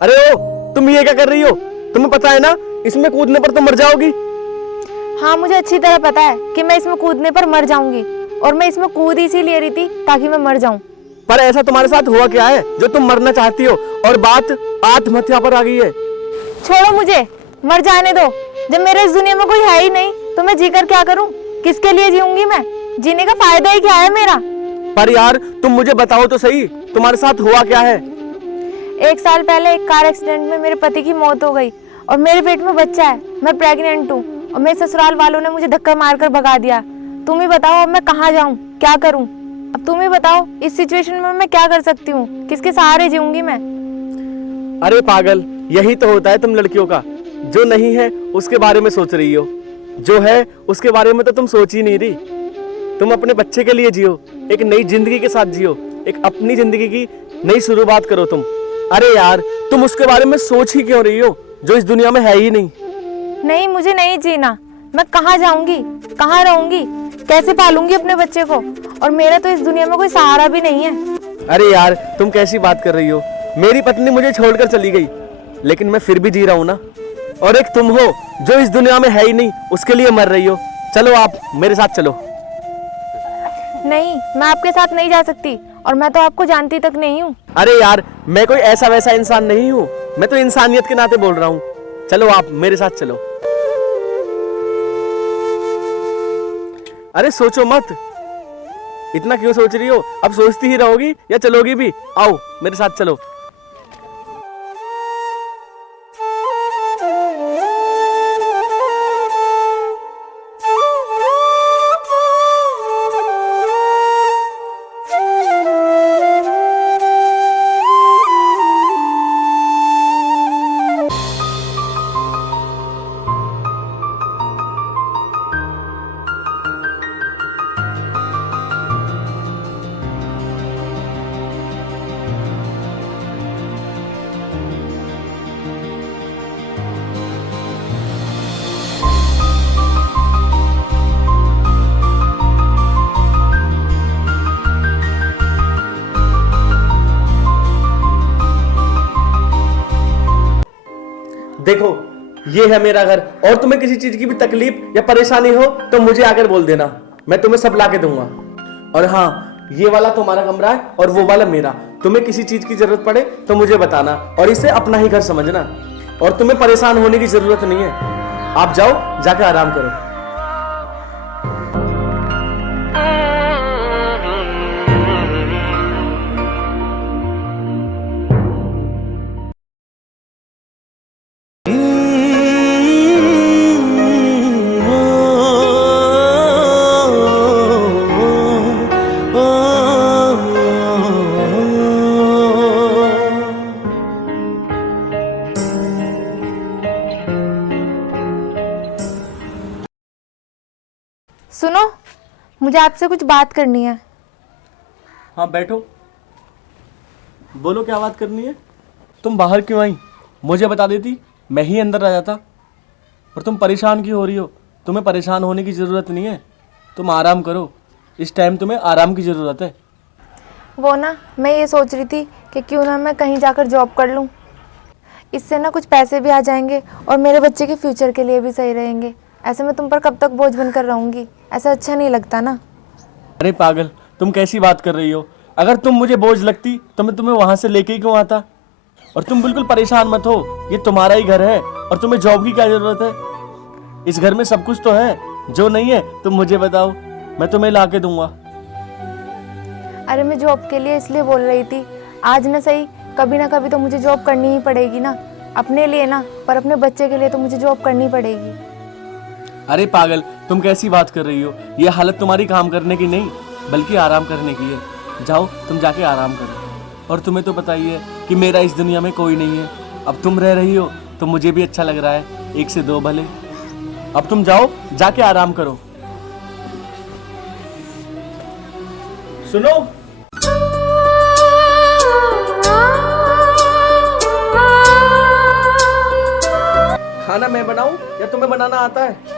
अरे ओ, तुम ये क्या कर रही हो? तुम्हें पता है ना इसमें कूदने पर तुम मर जाओगी। हाँ, मुझे अच्छी तरह पता है कि मैं इसमें कूदने पर मर जाऊंगी, और मैं इसमें कूद इसीलिए रही थी ताकि मैं मर जाऊं। पर ऐसा तुम्हारे साथ हुआ क्या है जो तुम मरना चाहती हो और बात आत्महत्या पर आ गई है? छोड़ो मुझे, मर जाने दो। जब मेरे इस दुनिया में कोई है ही नहीं तो मैं जीकर क्या करूं? किसके लिए जीऊंगी मैं? जीने का फायदा ही क्या है मेरा? पर यार तुम मुझे बताओ तो सही, तुम्हारे साथ हुआ क्या है? 1 साल पहले एक कार एक्सीडेंट में मेरे पति की मौत हो गई और मेरे पेट में बच्चा है। मैं प्रेग्नेंट हूँ और मेरे ससुराल वालों ने मुझे धक्का मारकर भगा दिया। तुम ही बताओ अब मैं कहाँ जाऊँ, क्या करूँ? अब तुम ही बताओ इस सिचुएशन में मैं क्या कर सकती हूँ? किसके सहारे जीऊंगी मैं? अरे पागल, यही तो होता है तुम लड़कियों का। जो नहीं है उसके बारे में सोच रही हो, जो है उसके बारे में तो तुम सोच ही नहीं रही। तुम अपने बच्चे के लिए जियो, एक नई जिंदगी के साथ जियो, एक अपनी जिंदगी की नई शुरुआत करो तुम। अरे यार तुम उसके बारे में सोच ही क्यों रही हो जो इस दुनिया में है ही नहीं? नहीं, मुझे नहीं जीना। मैं कहाँ जाऊंगी, कहाँ रहूंगी, कैसे पालूंगी अपने बच्चे को? और मेरा तो इस दुनिया में कोई सहारा भी नहीं है। अरे यार तुम कैसी बात कर रही हो? मेरी पत्नी मुझे छोड़कर चली गई, लेकिन मैं फिर भी जी रहा हूँ ना। और एक तुम हो जो इस दुनिया में है ही नहीं, उसके लिए मर रही हो। चलो आप मेरे साथ चलो। नहीं, मैं आपके साथ नहीं जा सकती, और मैं तो आपको जानती तक नहीं हूँ। अरे यार मैं कोई ऐसा वैसा इंसान नहीं हूँ, मैं तो इंसानियत के नाते बोल रहा हूँ। चलो आप मेरे साथ चलो। अरे सोचो मत, इतना क्यों सोच रही हो? अब सोचती ही रहोगी या चलोगी भी? आओ मेरे साथ चलो। देखो ये है मेरा घर, और तुम्हें किसी चीज की भी तकलीफ या परेशानी हो तो मुझे आकर बोल देना, मैं तुम्हें सब ला के दूंगा। और हाँ, ये वाला तुम्हारा कमरा है और वो वाला मेरा। तुम्हें किसी चीज की जरूरत पड़े तो मुझे बताना, और इसे अपना ही घर समझना। और तुम्हें परेशान होने की जरूरत नहीं है। आप जाओ, जाके आराम करो। सुनो, मुझे आपसे कुछ बात करनी है। हाँ बैठो, बोलो क्या बात करनी है? तुम बाहर क्यों आई? मुझे बता देती, मैं ही अंदर आ जाता। और तुम परेशान क्यों हो रही हो? तुम्हें परेशान होने की ज़रूरत नहीं है, तुम आराम करो। इस टाइम तुम्हें आराम की ज़रूरत है। वो ना, मैं ये सोच रही थी कि क्यों ना मैं कहीं जाकर जॉब कर लूँ। इससे ना कुछ पैसे भी आ जाएंगे और मेरे बच्चे के फ्यूचर के लिए भी सही रहेंगे। ऐसे मैं तुम पर कब तक बोझ बनकर रहूँगी? ऐसा अच्छा नहीं लगता ना। अरे पागल, तुम कैसी बात कर रही हो? अगर तुम मुझे बोझ लगती तो मैं तुम्हें वहाँ से लेके ही क्यों आता? और तुम बिल्कुल परेशान मत हो, ये तुम्हारा ही घर है और तुम्हें जॉब की क्या ज़रूरत है? इस घर में सब कुछ तो है, जो नहीं है तुम मुझे बताओ, मैं तुम्हें ला के दूंगा। अरे मैं जॉब के लिए इसलिए बोल रही थी, आज ना सही कभी ना कभी तो मुझे जॉब करनी ही पड़ेगी ना, अपने लिए ना, पर अपने बच्चे के लिए तो मुझे जॉब करनी पड़ेगी। अरे पागल, तुम कैसी बात कर रही हो? ये हालत तुम्हारी काम करने की नहीं बल्कि आराम करने की है। जाओ तुम जाके आराम करो। और तुम्हें तो पता ही है कि मेरा इस दुनिया में कोई नहीं है। अब तुम रह रही हो तो मुझे भी अच्छा लग रहा है, 1 से 2 भले। अब तुम जाओ, जाके आराम करो। सुनो, खाना मैं बनाऊं या तुम्हें बनाना आता है?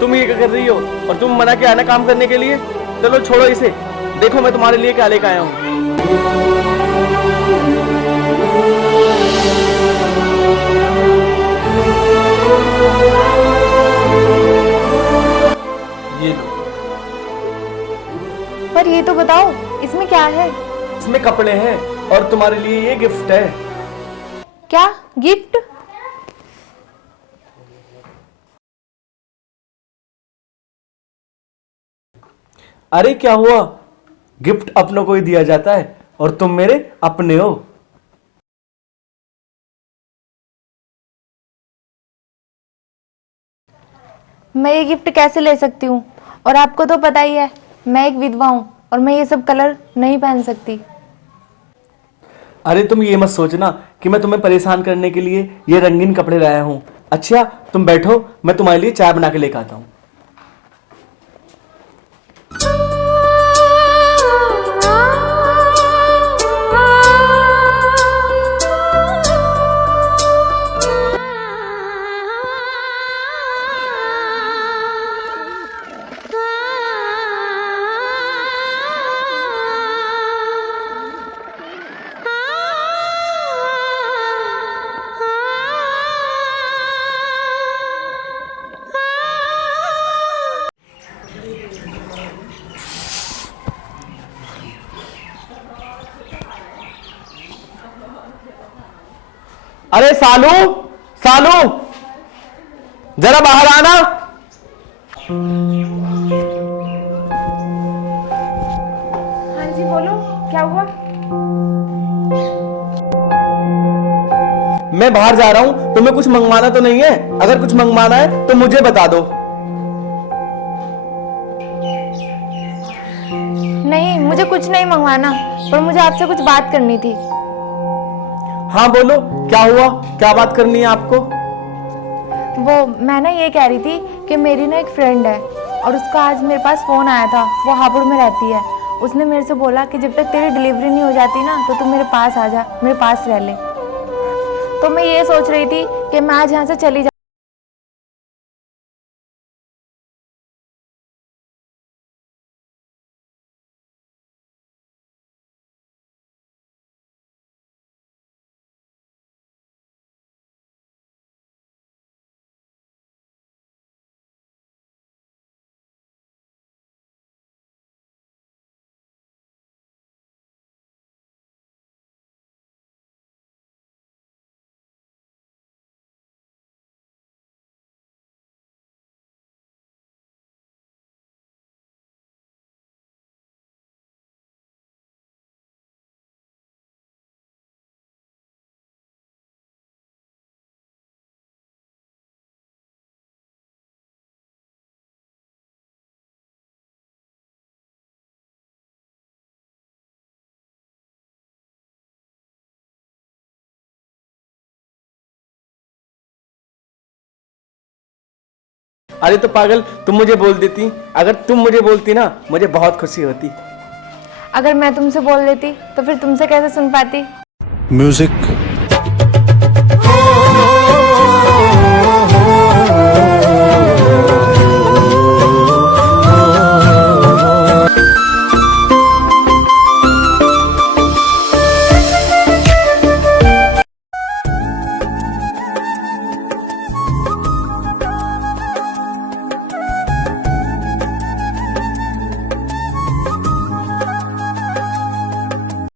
तुम ये क्या कर रही हो? और तुम मना किया ना काम करने के लिए। चलो छोड़ो इसे, देखो मैं तुम्हारे लिए क्या लेकर आया हूँ। ये लो। पर ये तो बताओ इसमें क्या है? इसमें कपड़े हैं और तुम्हारे लिए ये गिफ्ट है। क्या गिफ्ट? अरे क्या हुआ, गिफ्ट अपनों को ही दिया जाता है और तुम मेरे अपने हो। मैं ये गिफ्ट कैसे ले सकती हूँ? और आपको तो पता ही है मैं एक विधवा हूँ और मैं ये सब कलर नहीं पहन सकती। अरे तुम ये मत सोचना कि मैं तुम्हें परेशान करने के लिए ये रंगीन कपड़े लाया हूं। अच्छा तुम बैठो, मैं तुम्हारे लिए चाय बना के लेकर आता हूं। अरे सालू, सालू जरा बाहर आना। हाँ जी बोलो, क्या हुआ? मैं बाहर जा रहा हूं, तुम्हें कुछ मंगवाना तो नहीं है? अगर कुछ मंगवाना है तो मुझे बता दो। नहीं, मुझे कुछ नहीं मंगवाना, पर मुझे आपसे कुछ बात करनी थी। हाँ बोलो, क्या हुआ, क्या बात करनी है आपको? वो मैं ना ये कह रही थी कि मेरी ना एक फ्रेंड है और उसका आज मेरे पास फ़ोन आया था। वो हापुड़ में रहती है। उसने मेरे से बोला कि जब तक तेरी डिलीवरी नहीं हो जाती ना तो तू मेरे पास आ जा, मेरे पास रह ले। तो मैं ये सोच रही थी कि मैं आज यहाँ से चली जा। अरे तो पागल, तुम मुझे बोल देती। अगर तुम मुझे बोलती ना, मुझे बहुत खुशी होती। अगर मैं तुमसे बोल देती तो फिर तुमसे कैसे सुन पाती? म्यूजिक